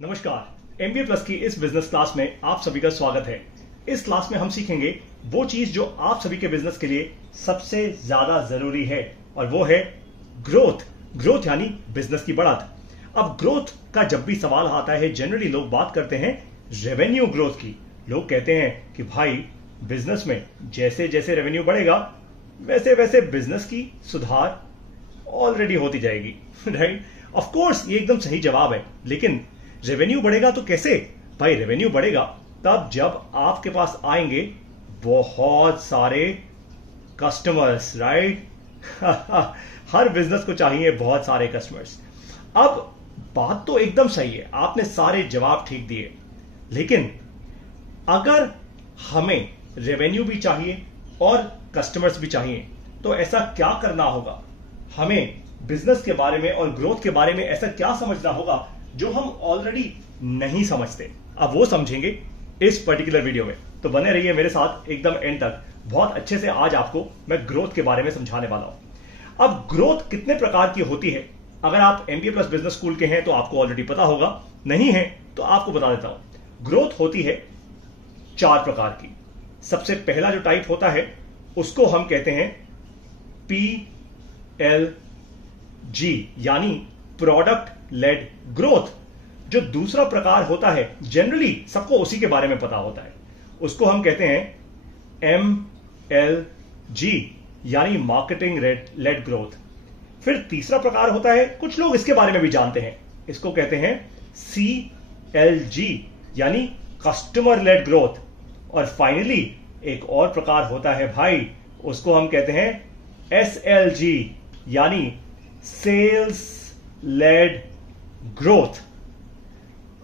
नमस्कार। MBA plus की इस बिजनेस क्लास में आप सभी का स्वागत है। इस क्लास में हम सीखेंगे वो चीज जो आप सभी के बिजनेस के लिए सबसे ज्यादा जरूरी है और वो है ग्रोथ। ग्रोथ यानी बिजनेस की बढ़त। अब ग्रोथ का जब भी सवाल आता है जनरली लोग बात करते हैं रेवेन्यू ग्रोथ की। लोग कहते हैं कि भाई बिजनेस में जैसे जैसे रेवेन्यू बढ़ेगा वैसे वैसे बिजनेस की सुधार ऑलरेडी होती जाएगी। राइट? ऑफ कोर्स ये एकदम सही जवाब है, लेकिन रेवेन्यू बढ़ेगा तो कैसे? भाई रेवेन्यू बढ़ेगा तब जब आपके पास आएंगे बहुत सारे कस्टमर्स। राइट? हर बिजनेस को चाहिए बहुत सारे कस्टमर्स। अब बात तो एकदम सही है, आपने सारे जवाब ठीक दिए, लेकिन अगर हमें रेवेन्यू भी चाहिए और कस्टमर्स भी चाहिए तो ऐसा क्या करना होगा? हमें बिजनेस के बारे में और ग्रोथ के बारे में ऐसा क्या समझना होगा जो हम ऑलरेडी नहीं समझते। अब वो समझेंगे इस पर्टिकुलर वीडियो में, तो बने रहिए मेरे साथ एकदम एंड तक। बहुत अच्छे से आज आपको मैं ग्रोथ के बारे में समझाने वाला हूं। अब ग्रोथ कितने प्रकार की होती है? अगर आप एमबीए प्लस बिजनेस स्कूल के हैं तो आपको ऑलरेडी पता होगा, नहीं है तो आपको बता देता हूं। ग्रोथ होती है 4 प्रकार की। सबसे पहला जो टाइप होता है उसको हम कहते हैं PLG यानी प्रोडक्ट लेड ग्रोथ। जो दूसरा प्रकार होता है जनरली सबको उसी के बारे में पता होता है, उसको हम कहते हैं MLG यानी मार्केटिंग लेड ग्रोथ। फिर तीसरा प्रकार होता है, कुछ लोग इसके बारे में भी जानते हैं, इसको कहते हैं CLG यानी कस्टमर लेड ग्रोथ। और फाइनली एक और प्रकार होता है भाई, उसको हम कहते हैं SLG यानी सेल्स लेड ग्रोथ।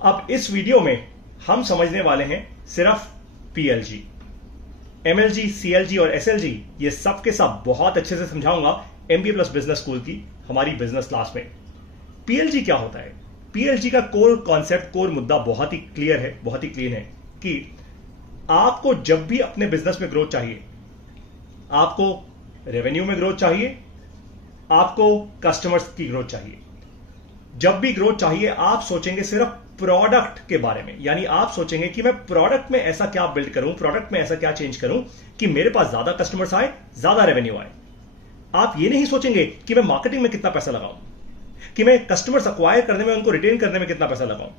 अब इस वीडियो में हम समझने वाले हैं सिर्फ PLG। MLG, CLG और SLG ये सब के सब बहुत अच्छे से समझाऊंगा एमबीए प्लस बिजनेस स्कूल की हमारी बिजनेस क्लास में। PLG क्या होता है? PLG का कोर कॉन्सेप्ट, कोर मुद्दा बहुत ही क्लियर है, बहुत ही क्लीन है कि आपको जब भी अपने बिजनेस में ग्रोथ चाहिए, आपको रेवेन्यू में ग्रोथ चाहिए, आपको कस्टमर्स की ग्रोथ चाहिए, जब भी ग्रोथ चाहिए आप सोचेंगे सिर्फ प्रोडक्ट के बारे में। यानी आप सोचेंगे कि मैं प्रोडक्ट में ऐसा क्या बिल्ड करूं, प्रोडक्ट में ऐसा क्या चेंज करूं कि मेरे पास ज्यादा कस्टमर्स आए, ज्यादा रेवेन्यू आए। आप ये नहीं सोचेंगे कि मैं मार्केटिंग में कितना पैसा लगाऊं, कि मैं कस्टमर्स अक्वायर करने में, उनको रिटेन करने में कितना पैसा लगाऊं,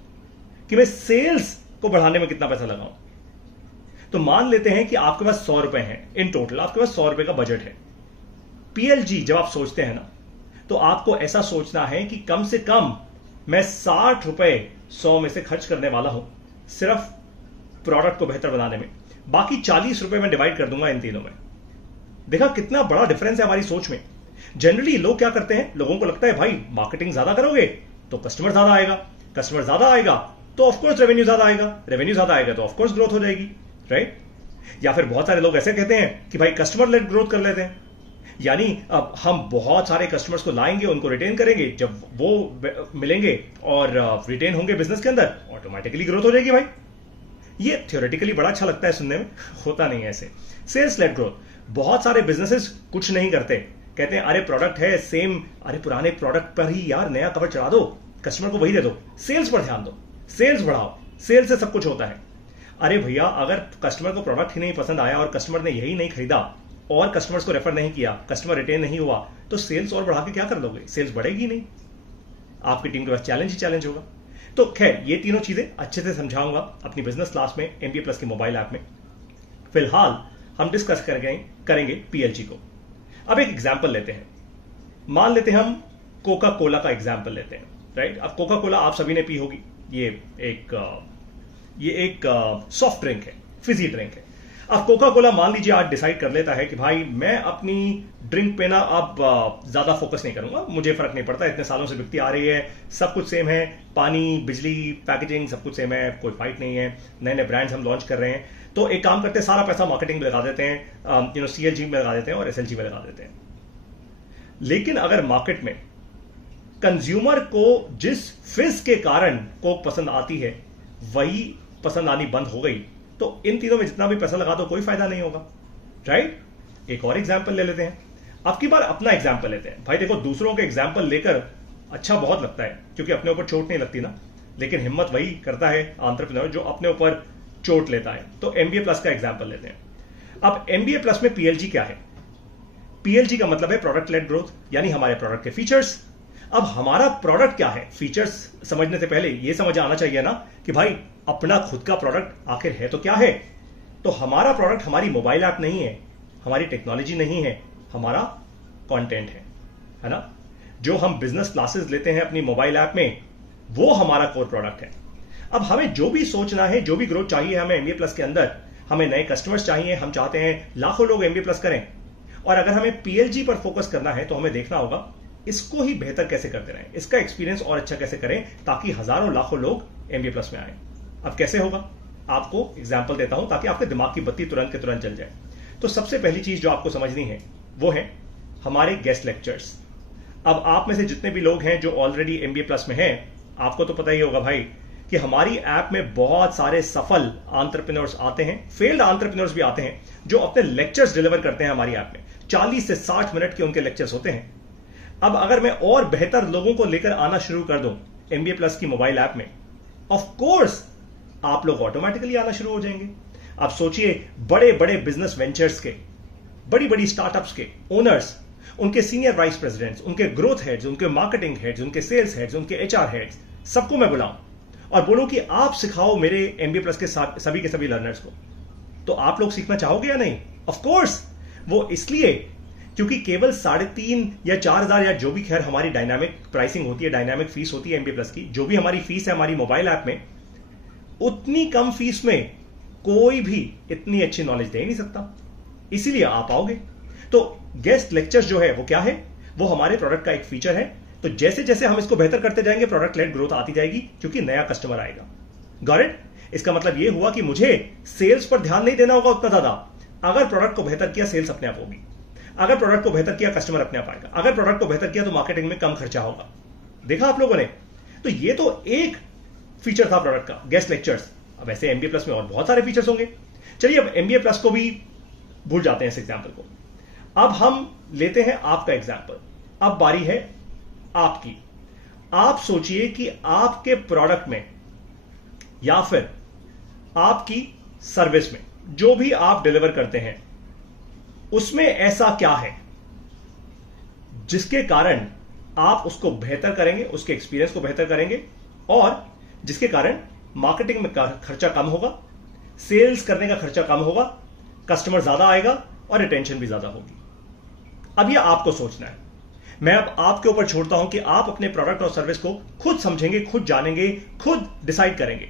कि मैं सेल्स को बढ़ाने में कितना पैसा लगाऊं। तो मान लेते हैं कि आपके पास 100 रुपए हैं इन टोटल, आपके पास 100 रुपए का बजट है। PLG जब आप सोचते हैं ना, तो आपको ऐसा सोचना है कि कम से कम मैं 60 रुपए 100 में से खर्च करने वाला हूं सिर्फ प्रोडक्ट को बेहतर बनाने में, बाकी 40 रुपए मैं डिवाइड कर दूंगा इन तीनों में। देखा कितना बड़ा डिफरेंस है हमारी सोच में। जनरली लोग क्या करते हैं, लोगों को लगता है भाई मार्केटिंग ज्यादा करोगे तो कस्टमर ज्यादा आएगा, कस्टमर ज्यादा आएगा तो ऑफकोर्स रेवेन्यू ज्यादा आएगा, रेवेन्यू ज्यादा आएगा तो ऑफकोर्स ग्रोथ हो जाएगी। राइट? या फिर बहुत सारे लोग ऐसे कहते हैं कि भाई कस्टमर लेड ग्रोथ कर लेते हैं, यानी अब हम बहुत सारे कस्टमर्स को लाएंगे, उनको रिटेन करेंगे, जब वो मिलेंगे और रिटेन होंगे बिजनेस के अंदर, ऑटोमेटिकली ग्रोथ हो जाएगी। भाई ये थ्योरेटिकली बड़ा अच्छा लगता है सुनने में, होता नहीं है ऐसे। सेल्स लेड ग्रोथ, बहुत सारे बिजनेसेस कुछ नहीं करते, कहते हैं अरे प्रोडक्ट है सेम, अरे पुराने प्रोडक्ट पर ही यार नया कवर चढ़ा दो, कस्टमर को वही दे दो, सेल्स पर ध्यान दो, सेल्स बढ़ाओ, सेल्स से सब कुछ होता है। अरे भैया अगर कस्टमर को प्रोडक्ट ही नहीं पसंद आया और कस्टमर ने यही नहीं खरीदा और कस्टमर्स को रेफर नहीं किया, कस्टमर रिटेन नहीं हुआ, तो सेल्स और बढ़ा के क्या कर लोगे? सेल्स बढ़ेगी नहीं, आपकी टीम के पास चैलेंज ही चैलेंज होगा। तो खैर ये तीनों चीजें अच्छे से समझाऊंगा अपनी बिजनेस क्लास में एमबीए प्लस की मोबाइल ऐप में। फिलहाल हम डिस्कस करेंगे PLG को। अब एक एग्जाम्पल लेते हैं, मान लेते हैं हम कोका कोला का एग्जाम्पल लेते हैं। राइट? अब कोका कोला आप सभी ने पी होगी, ये एक सॉफ्ट ड्रिंक है, फिजी ड्रिंक है। अब कोका कोला मान लीजिए आज डिसाइड कर लेता है कि भाई मैं अपनी ड्रिंक पे ना अब ज्यादा फोकस नहीं करूंगा, मुझे फर्क नहीं पड़ता, इतने सालों से बिकती आ रही है, सब कुछ सेम है, पानी, बिजली, पैकेजिंग सब कुछ सेम है, कोई फाइट नहीं है, नए नए ब्रांड्स हम लॉन्च कर रहे हैं, तो एक काम करते हैं सारा पैसा मार्केटिंग में लगा देते हैं, CLG में लगा देते हैं और SLG में लगा देते हैं। लेकिन अगर मार्केट में कंज्यूमर को जिस फिज के कारण कोक पसंद आती है वही पसंद आनी बंद हो गई, तो इन तीनों में जितना भी पैसा लगा दो कोई फायदा नहीं होगा। राइट? एक और एग्जाम्पल ले लेते हैं, अब की बार अपना एग्जाम्पल लेते हैं। भाई देखो दूसरों के एग्जाम्पल लेकर अच्छा बहुत लगता है क्योंकि अपने ऊपर चोट नहीं लगती ना, लेकिन हिम्मत वही करता है एंटरप्रेन्योर जो अपने ऊपर चोट लेता है। तो एमबीए प्लस का एग्जांपल लेते हैं। अब एमबीए प्लस में पीएलजी क्या है? पीएलजी का मतलब है प्रोडक्ट लेड ग्रोथ, यानी हमारे प्रोडक्ट के फीचर्स। अब हमारा प्रोडक्ट क्या है, फीचर्स समझने से पहले यह समझ आना चाहिए ना कि भाई अपना खुद का प्रोडक्ट आखिर है तो क्या है। तो हमारा प्रोडक्ट हमारी मोबाइल ऐप नहीं है, हमारी टेक्नोलॉजी नहीं है, हमारा कंटेंट है ना। जो हम बिजनेस क्लासेस लेते हैं अपनी मोबाइल ऐप में, वो हमारा कोर प्रोडक्ट है। अब हमें जो भी सोचना है, जो भी ग्रोथ चाहिए हमें एमबीए प्लस के अंदर, हमें नए कस्टमर्स चाहिए, हम चाहते हैं लाखों लोग एमबीए प्लस करें, और अगर हमें पीएलजी पर फोकस करना है तो हमें देखना होगा इसको ही बेहतर कैसे करते रहें, इसका एक्सपीरियंस और अच्छा कैसे करें ताकि हजारों लाखों लोग एमबीए प्लस में आए। अब कैसे होगा, आपको एग्जाम्पल देता हूं ताकि आपके दिमाग की बत्ती तुरंत के तुरंत जल जाए। तो सबसे पहली चीज जो आपको समझनी है वो है हमारे गेस्ट लेक्चर्स। अब आप में से जितने भी लोग हैं जो ऑलरेडी एमबीए प्लस में हैं, आपको तो पता ही होगा भाई कि हमारी ऐप में बहुत सारे सफल एंटरप्रेन्योर्स आते हैं, फेल्ड एंटरप्रेन्योर्स भी आते हैं जो अपने लेक्चर्स डिलीवर करते हैं हमारी ऐप में। 40 से 60 मिनट के उनके लेक्चर्स होते हैं। अब अगर मैं और बेहतर लोगों को लेकर आना शुरू कर दूं एमबीए प्लस की मोबाइल ऐप में, ऑफ कोर्स आप लोग ऑटोमेटिकली आना शुरू हो जाएंगे। आप सोचिए बड़े बड़े बिजनेस वेंचर्स के, बड़ी बड़ी स्टार्टअप्स के ओनर्स, उनके सीनियर वाइस प्रेसिडेंट्स, उनके ग्रोथ हेड्स, उनके मार्केटिंग हेड्स, उनके सेल्स हेड्स, उनके एचआर हेड्स, सबको मैं बुलाऊं और बोलूं कि आप सिखाओ मेरे एमबीए प्लस के सभी के सभी लर्नर्स को। तो आप लोग सीखना चाहोगे या नहीं? Of course. वो इसलिए क्योंकि केवल 3.5 या 4,000 या जो भी खैर हमारी डायनामिक प्राइसिंग होती है, डायनामिक फीस होती है एमबीए प्लस की, जो भी हमारी फीस है हमारी मोबाइल ऐप में, उतनी कम फीस में कोई भी इतनी अच्छी नॉलेज दे नहीं सकता। इसीलिए आप आओगे। तो गेस्ट लेक्चर्स जो है वो क्या है, वो हमारे प्रोडक्ट का एक फीचर है। तो जैसे जैसे हम इसको बेहतर करते जाएंगे प्रोडक्ट लेड ग्रोथ आती जाएगी क्योंकि नया कस्टमर आएगा। Got it? इसका मतलब ये हुआ कि मुझे सेल्स पर ध्यान नहीं देना होगा उतना ज्यादा। अगर प्रोडक्ट को बेहतर किया सेल्स अपने आप होगी, अगर प्रोडक्ट को बेहतर किया कस्टमर अपने आप आएगा, अगर प्रोडक्ट को बेहतर किया तो मार्केटिंग में कम खर्चा होगा। देखा आप लोगों ने? तो ये तो एक फीचर था प्रोडक्ट का, गेस्ट लेक्चर्स। अब ऐसे एमबीए प्लस में और बहुत सारे फीचर्स होंगे। चलिए अब एमबीए प्लस को भी भूल जाते हैं इस एग्जाम्पल को। अब हम लेते हैं आपका एग्जाम्पल। अब बारी है आपकी। आप सोचिए कि आपके प्रोडक्ट में या फिर आपकी सर्विस में जो भी आप डिलीवर करते हैं उसमें ऐसा क्या है जिसके कारण आप उसको बेहतर करेंगे, उसके एक्सपीरियंस को बेहतर करेंगे और जिसके कारण मार्केटिंग में खर्चा कम होगा, सेल्स करने का खर्चा कम होगा, कस्टमर ज्यादा आएगा और रिटेंशन भी ज्यादा होगी। अब ये आपको सोचना है। मैं अब आपके ऊपर छोड़ता हूं कि आप अपने प्रोडक्ट और सर्विस को खुद समझेंगे, खुद जानेंगे, खुद डिसाइड करेंगे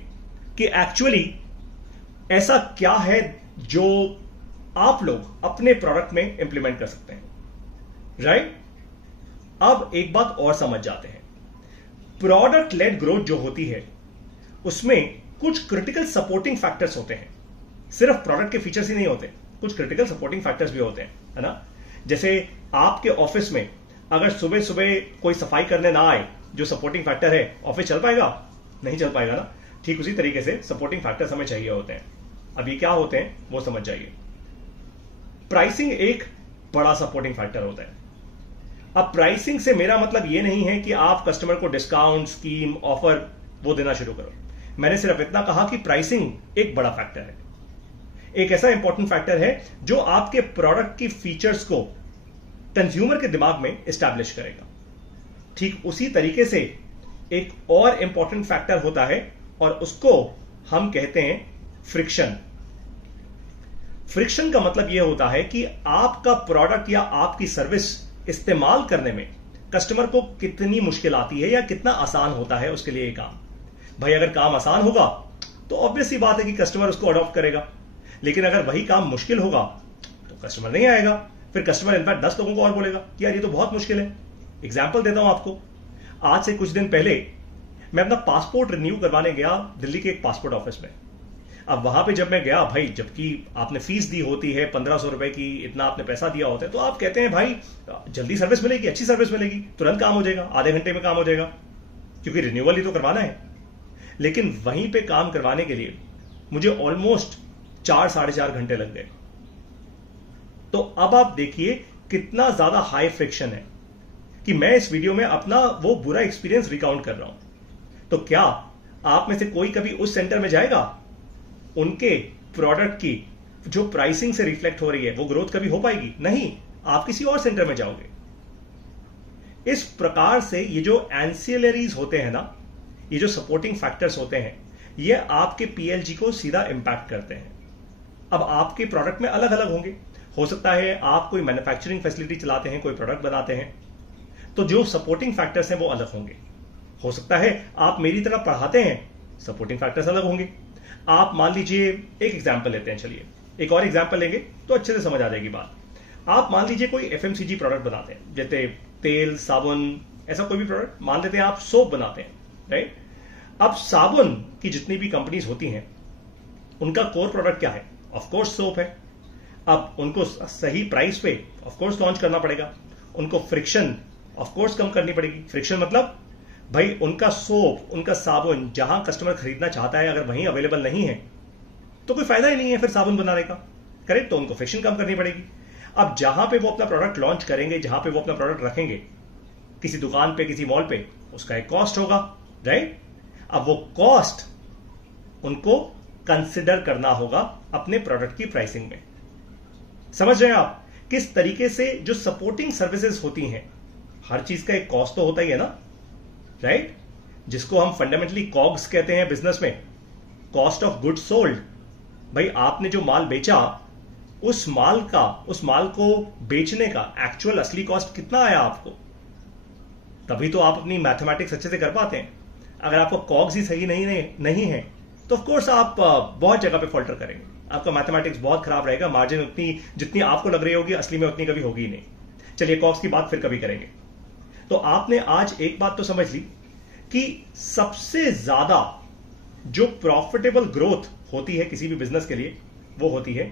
कि एक्चुअली ऐसा क्या है जो आप लोग अपने प्रोडक्ट में इंप्लीमेंट कर सकते हैं। राइट? अब एक बात और समझ जाते हैं। प्रोडक्ट लेड ग्रोथ जो होती है उसमें कुछ क्रिटिकल सपोर्टिंग फैक्टर्स होते हैं। सिर्फ प्रोडक्ट के फीचर्स ही नहीं होते, कुछ क्रिटिकल सपोर्टिंग फैक्टर्स भी होते हैं, है ना। जैसे आपके ऑफिस में अगर सुबह सुबह कोई सफाई करने ना आए, जो सपोर्टिंग फैक्टर है, ऑफिस चल पाएगा? नहीं चल पाएगा ना। ठीक उसी तरीके से सपोर्टिंग फैक्टर्स हमें चाहिए होते हैं। अब ये क्या होते हैं वो समझ जाइए। प्राइसिंग एक बड़ा सपोर्टिंग फैक्टर होता है। अब प्राइसिंग से मेरा मतलब ये नहीं है कि आप कस्टमर को डिस्काउंट, स्कीम, ऑफर वो देना शुरू करो। मैंने सिर्फ इतना कहा कि प्राइसिंग एक बड़ा फैक्टर है, एक ऐसा इंपॉर्टेंट फैक्टर है जो आपके प्रोडक्ट की फीचर्स को कंज्यूमर के दिमाग में एस्टैब्लिश करेगा। ठीक उसी तरीके से एक और इंपॉर्टेंट फैक्टर होता है और उसको हम कहते हैं फ्रिक्शन। फ्रिक्शन का मतलब यह होता है कि आपका प्रोडक्ट या आपकी सर्विस इस्तेमाल करने में कस्टमर को कितनी मुश्किल आती है या कितना आसान होता है उसके लिए काम। भाई अगर काम आसान होगा तो ऑब्वियस सी बात है कि कस्टमर उसको अडॉप्ट करेगा, लेकिन अगर वही काम मुश्किल होगा तो कस्टमर नहीं आएगा। फिर कस्टमर इनफैक्ट 10 लोगों को और बोलेगा कि यार ये तो बहुत मुश्किल है। एग्जाम्पल देता हूं आपको। आज से कुछ दिन पहले मैं अपना पासपोर्ट रिन्यू करवाने गया दिल्ली के एक पासपोर्ट ऑफिस में। अब वहां पे जब मैं गया, भाई जबकि आपने फीस दी होती है 1500 रुपए की, इतना आपने पैसा दिया होता है, तो आप कहते हैं भाई जल्दी सर्विस मिलेगी, अच्छी सर्विस मिलेगी, तुरंत काम हो जाएगा, आधे घंटे में काम हो जाएगा, क्योंकि रिन्यूअल ही तो करवाना है। लेकिन वहीं पे काम करवाने के लिए मुझे ऑलमोस्ट 4-4.5 घंटे लग गए। तो अब आप देखिए कितना ज्यादा हाई फ्रिक्शन है कि मैं इस वीडियो में अपना वो बुरा एक्सपीरियंस रिकाउंट कर रहा हूं। तो क्या आप में से कोई कभी उस सेंटर में जाएगा? उनके प्रोडक्ट की जो प्राइसिंग से रिफ्लेक्ट हो रही है वो ग्रोथ कभी हो पाएगी? नहीं, आप किसी और सेंटर में जाओगे। इस प्रकार से ये जो एंसिलरीज होते हैं ना, ये जो सपोर्टिंग फैक्टर्स होते हैं, ये आपके पीएलजी को सीधा इंपैक्ट करते हैं। अब आपके प्रोडक्ट में अलग अलग होंगे। हो सकता है आप कोई मैन्युफैक्चरिंग फैसिलिटी चलाते हैं, कोई प्रोडक्ट बनाते हैं, तो जो सपोर्टिंग फैक्टर्स हैं वो अलग होंगे। हो सकता है आप मेरी तरह पढ़ाते हैं, सपोर्टिंग फैक्टर्स अलग होंगे। आप मान लीजिए, एक एग्जांपल लेते हैं, चलिए एक और एग्जांपल लेंगे तो अच्छे से समझ आ जाएगी बात। आप मान लीजिए कोई एफएमसीजी प्रोडक्ट बनाते हैं, जैसे तेल, साबुन, ऐसा कोई भी प्रोडक्ट। मान लेते हैं आप सोप बनाते हैं, राइट? अब साबुन की जितनी भी कंपनीज होती हैं, उनका कोर प्रोडक्ट क्या है? ऑफ कोर्स सोप है। अब उनको सही प्राइस पे ऑफ कोर्स लॉन्च करना पड़ेगा, उनको फ्रिक्शन ऑफ कोर्स कम करनी पड़ेगी। फ्रिक्शन मतलब भाई उनका सोप, उनका साबुन जहां कस्टमर खरीदना चाहता है, अगर वहीं अवेलेबल नहीं है तो कोई फायदा ही नहीं है फिर साबुन बनाने का, करेक्ट? तो उनको फ्रिक्शन कम करनी पड़ेगी। अब जहां पे वो अपना प्रोडक्ट लॉन्च करेंगे, जहां पे वो अपना प्रोडक्ट रखेंगे, किसी दुकान पे, किसी मॉल पे, उसका एक कॉस्ट होगा, राइट? अब वो कॉस्ट उनको कंसिडर करना होगा अपने प्रोडक्ट की प्राइसिंग में। समझ रहे हैं आप किस तरीके से जो सपोर्टिंग सर्विसेज होती हैं, हर चीज का एक कॉस्ट तो होता ही है ना, राइट? जिसको हम फंडामेंटली कॉग्स कहते हैं बिजनेस में, कॉस्ट ऑफ गुड्स सोल्ड। भाई आपने जो माल बेचा, उस माल को बेचने का एक्चुअल असली कॉस्ट कितना आया आपको, तभी तो आप अपनी मैथमेटिक्स अच्छे से कर पाते हैं। अगर आपको कॉग्स ही सही नहीं है तो ऑफ कोर्स आप बहुत जगह पे फॉल्टर करेंगे, आपका मैथमेटिक्स बहुत खराब रहेगा, मार्जिन उतनी जितनी आपको लग रही होगी असली में उतनी कभी होगी ही नहीं। चलिए कॉग्स की बात फिर कभी करेंगे। तो आपने आज एक बात तो समझ ली कि सबसे ज्यादा जो प्रॉफिटेबल ग्रोथ होती है किसी भी बिजनेस के लिए, वो होती है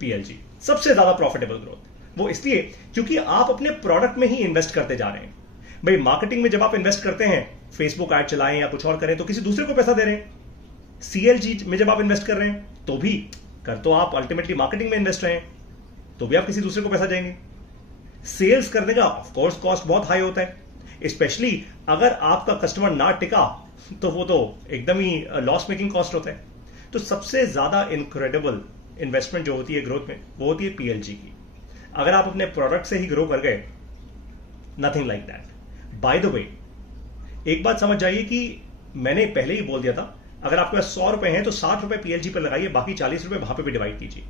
पीएलजी। सबसे ज्यादा प्रॉफिटेबल ग्रोथ वो इसलिए क्योंकि आप अपने प्रोडक्ट में ही इन्वेस्ट करते जा रहे हैं। भाई मार्केटिंग में जब आप इन्वेस्ट करते हैं, फेसबुक ऐड चलाएं या कुछ और करें, तो किसी दूसरे को पैसा दे रहे हैं। सीएलजी में जब आप इन्वेस्ट कर रहे हैं तो भी कर तो आप अल्टीमेटली मार्केटिंग में इन्वेस्ट रहे हैं, तो भी आप किसी दूसरे को पैसा देंगे। सेल्स करने का ऑफकोर्स कॉस्ट बहुत हाई होता है, स्पेशली अगर आपका कस्टमर ना टिका तो वो तो एकदम ही लॉस मेकिंग कॉस्ट होता है। तो सबसे ज्यादा इनक्रेडिबल इन्वेस्टमेंट जो होती है ग्रोथ में, वो होती है पीएलजी की। अगर आप अपने प्रोडक्ट से ही ग्रो कर गए, nothing like that. By the way, एक बात समझ जाइए कि मैंने पहले ही बोल दिया था, अगर आपके पास 100 रुपए हैं तो 60 रुपए पीएलजी पर लगाइए, बाकी 40 रुपए वहां पे भी डिवाइड कीजिए।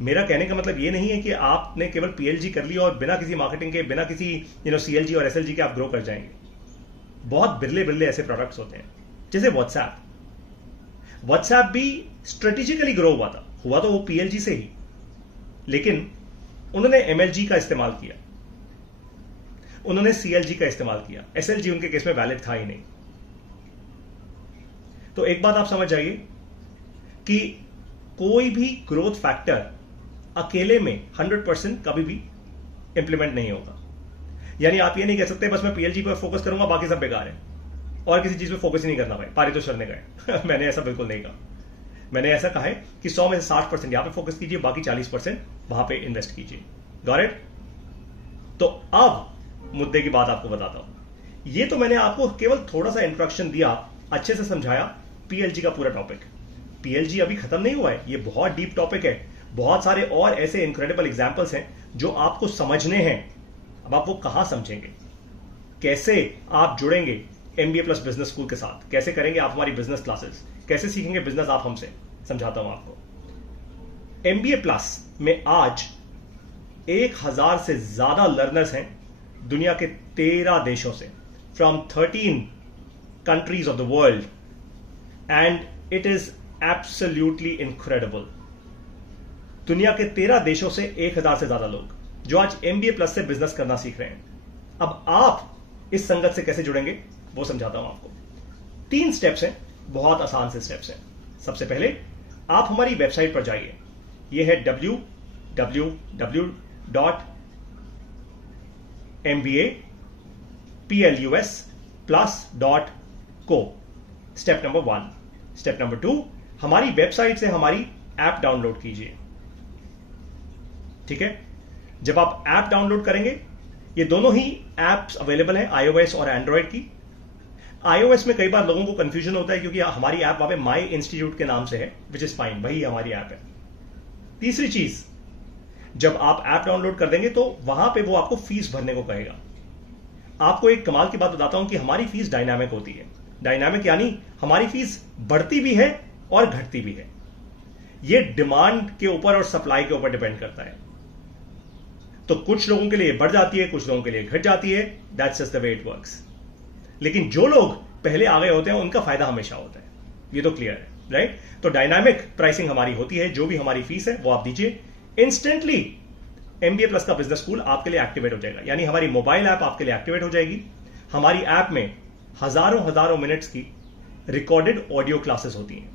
मेरा कहने का मतलब ये नहीं है कि आपने केवल पीएलजी कर लिया और बिना किसी मार्केटिंग के, बिना किसी सीएलजी और एसएलजी के आप ग्रो कर जाएंगे। बहुत बिरले ऐसे प्रोडक्ट्स होते हैं, जैसे व्हाट्सएप भी स्ट्रेटेजिकली ग्रो हुआ तो वो पीएलजी से ही, लेकिन उन्होंने एमएलजी का इस्तेमाल किया, उन्होंने सीएलजी का इस्तेमाल किया, एसएलजी उनके केस में वैलिड था ही नहीं। तो एक बात आप समझ जाइए कि कोई भी ग्रोथ फैक्टर अकेले में 100% कभी भी इंप्लीमेंट नहीं होगा। यानी आप ये नहीं कह सकते बस मैं पीएलजी पर फोकस करूंगा, बाकी सब बेकार है और किसी चीज पे फोकस ही नहीं करना भाई, पारितोषिक ने कहा मैंने ऐसा बिल्कुल नहीं कहा। मैंने ऐसा कहा है कि 100 में से 60% यहां पे फोकस कीजिए, बाकी 40% वहां पे इन्वेस्ट कीजिए। Got it? तो अब मुद्दे की बात आपको बताता हूं। ये तो मैंने आपको केवल थोड़ा सा इंट्रोडक्शन दिया, अच्छे से समझाया पीएलजी का पूरा टॉपिक। पीएलजी अभी खत्म नहीं हुआ है, ये बहुत डीप टॉपिक है। बहुत सारे और ऐसे इनक्रेडिबल एग्जांपल्स हैं जो आपको समझने हैं। अब आप वो कहां समझेंगे, कैसे आप जुड़ेंगे एमबीए प्लस बिजनेस स्कूल के साथ, कैसे करेंगे आप हमारी बिजनेस क्लासेस, कैसे सीखेंगे बिजनेस आप हमसे, समझाता हूं आपको। एमबीए प्लस में आज 1000 से ज्यादा लर्नर्स हैं दुनिया के 13 देशों से, from 13 countries of the world, and it is absolutely incredible. दुनिया के 13 देशों से 1000 से ज्यादा लोग जो आज एमबीए प्लस से बिजनेस करना सीख रहे हैं। अब आप इस संगत से कैसे जुड़ेंगे वो समझाता हूं आपको। 3 स्टेप्स हैं, बहुत आसान से स्टेप्स हैं। सबसे पहले आप हमारी वेबसाइट पर जाइए, यह है www.mbaplus.co। Step number 1। Step number 2, हमारी वेबसाइट से हमारी ऐप डाउनलोड कीजिए। ठीक है? जब आप ऐप डाउनलोड करेंगे, ये दोनों ही एप्स अवेलेबल हैं iOS और एंड्रॉयड की। iOS में कई बार लोगों को कंफ्यूजन होता है क्योंकि हमारी ऐप वहां पे माई इंस्टीट्यूट के नाम से है, विच इज फाइन, वही हमारी ऐप है। तीसरी चीज, जब आप ऐप डाउनलोड कर देंगे तो वहां पे वो आपको फीस भरने को कहेगा। आपको एक कमाल की बात बताता हूं कि हमारी फीस डायनामिक होती है। डायनामिक यानी हमारी फीस बढ़ती भी है और घटती भी है। यह डिमांड के ऊपर और सप्लाई के ऊपर डिपेंड करता है। तो कुछ लोगों के लिए बढ़ जाती है, कुछ लोगों के लिए घट जाती है। That's just the way it works. लेकिन जो लोग पहले आ गए होते हैं उनका फायदा हमेशा होता है, ये तो क्लियर है, राइट? तो डायनामिक प्राइसिंग हमारी होती है। जो भी हमारी फीस है वो आप दीजिए, इंस्टेंटली MBA प्लस का बिजनेस स्कूल आपके लिए एक्टिवेट हो जाएगा। यानी हमारी मोबाइल ऐप आपके लिए एक्टिवेट हो जाएगी। हमारी ऐप में हजारों मिनट्स की रिकॉर्डेड ऑडियो क्लासेस होती हैं।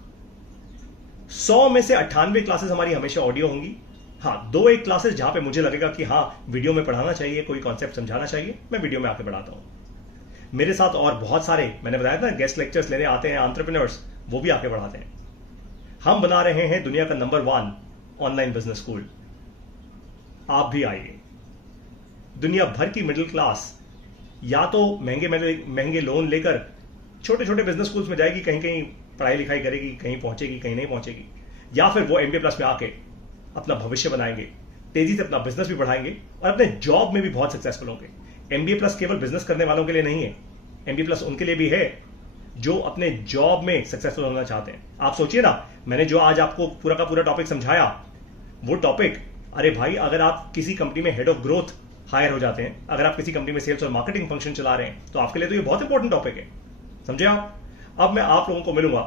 100 में से 98 क्लासेस हमारी हमेशा ऑडियो होंगी। हाँ, 2-1 क्लासेस जहां पे मुझे लगेगा कि हाँ वीडियो में पढ़ाना चाहिए, कोई कॉन्सेप्ट समझाना चाहिए, मैं वीडियो में आके पढ़ाता हूं। मेरे साथ और बहुत सारे, मैंने बताया था गेस्ट लेक्चर्स लेने आते हैं एंटरप्रेन्योर्स, वो भी आके पढ़ाते हैं। हम बना रहे हैं दुनिया का नंबर 1 ऑनलाइन बिजनेस स्कूल। आप भी आइए। दुनिया भर की मिडिल क्लास या तो महंगे लोन लेकर छोटे छोटे बिजनेस स्कूल्स में जाएगी, कहीं कहीं पढ़ाई लिखाई करेगी, कहीं पहुंचेगी, कहीं नहीं पहुंचेगी, या फिर वो MBA प्लस में आके अपना भविष्य बनाएंगे, तेजी से अपना बिजनेस भी बढ़ाएंगे और अपने जॉब में भी बहुत सक्सेसफुल होंगे। MBA प्लस केवल बिजनेस करने वालों के लिए नहीं है, MBA प्लस उनके लिए भी है जो अपने जॉब में सक्सेसफुल होना चाहते हैं। आप सोचिए ना, मैंने जो आज आपको पूरा का पूरा टॉपिक समझाया, वो टॉपिक, अरे भाई, अगर आप किसी कंपनी में हेड ऑफ ग्रोथ हायर हो जाते हैं, अगर आप किसी कंपनी में सेल्स और मार्केटिंग फंक्शन चला रहे हैं, तो आपके लिए तो ये बहुत इंपॉर्टेंट टॉपिक है। समझे आप? अब मैं आप लोगों को मिलूंगा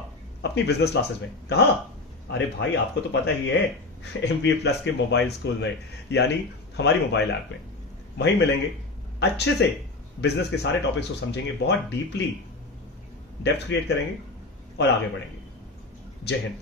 अपनी बिजनेस क्लासेस में। कहां? अरे भाई, आपको तो पता ही है, MBA प्लस के मोबाइल स्कूल में, यानी हमारी मोबाइल ऐप में। वहीं मिलेंगे, अच्छे से बिजनेस के सारे टॉपिक्स को समझेंगे, बहुत डीपली डेप्थ क्रिएट करेंगे और आगे बढ़ेंगे। जय हिंद।